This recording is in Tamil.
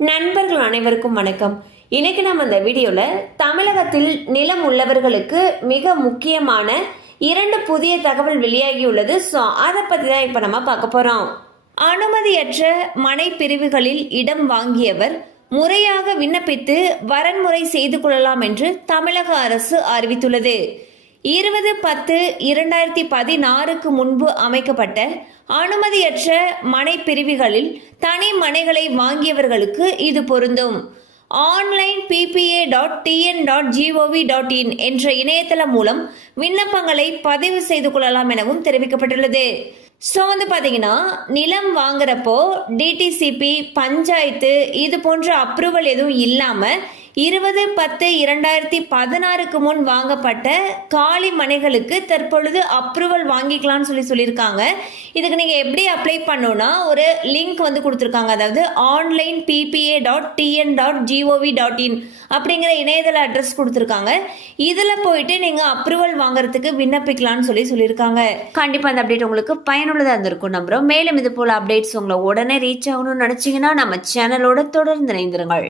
நண்பர்கள் அனைவருக்கும் வணக்கம். இன்னைக்கு நம்ம இந்த வீடியோல தமிழகத்தில் நிலம் உள்ளவர்களுக்கு மிக முக்கியமான 2 புதிய தகவல் வெளியாகியுள்ளது. ஸோ அதை பற்றி தான் இப்போ நம்ம பார்க்க போறோம். அனுமதியற்ற மனை பிரிவுகளில் இடம் வாங்கியவர் முறையாக விண்ணப்பித்து வரன்முறை செய்து கொள்ளலாம் என்று தமிழக அரசு அறிவித்துள்ளது. 20/10/2016 முன்பு அமைக்கப்பட்ட அனுமதியற்ற மனை பிரிவுகளில் தனி மனைகளை வாங்கியவர்களுக்கு இது பொருந்தும். ஆன்லைன் ppa.tn.gov.in என்ற இணையதளம் மூலம் விண்ணப்பங்களை பதிவு செய்து கொள்ளலாம் எனவும் தெரிவிக்கப்பட்டுள்ளது. ஸோ பாத்தீங்கன்னா நிலம் வாங்குறப்போ டிடிசிபி, பஞ்சாயத்து இது போன்ற அப்ரூவல் எதுவும் இல்லாம 20/10/2016 முன் வாங்கப்பட்ட காலி மனைகளுக்கு தற்பொழுது அப்ரூவல் வாங்கிக்கலாம்னு சொல்லியிருக்காங்க. இதுக்கு நீங்க எப்படி அப்ளை பண்ணணும்னா ஒரு லிங்க் கொடுத்துருக்காங்க. அதாவது ஆன்லைன் ppa.tn.gov.in அப்படிங்கிற இணையதள அட்ரஸ் கொடுத்துருக்காங்க. இதுல போயிட்டு நீங்க அப்ரூவல் வாங்குறதுக்கு விண்ணப்பிக்கலாம்னு சொல்லியிருக்காங்க. கண்டிப்பா அந்த அப்டேட் உங்களுக்கு பயனுள்ளதா இருந்திருக்கும் நம்புறோம். மேலும் இது போல அப்டேட்ஸ் உங்களை உடனே ரீச் ஆகணும்னு நினைச்சீங்கன்னா நம்ம சேனலோட தொடர்ந்து இணைந்திருங்கள்.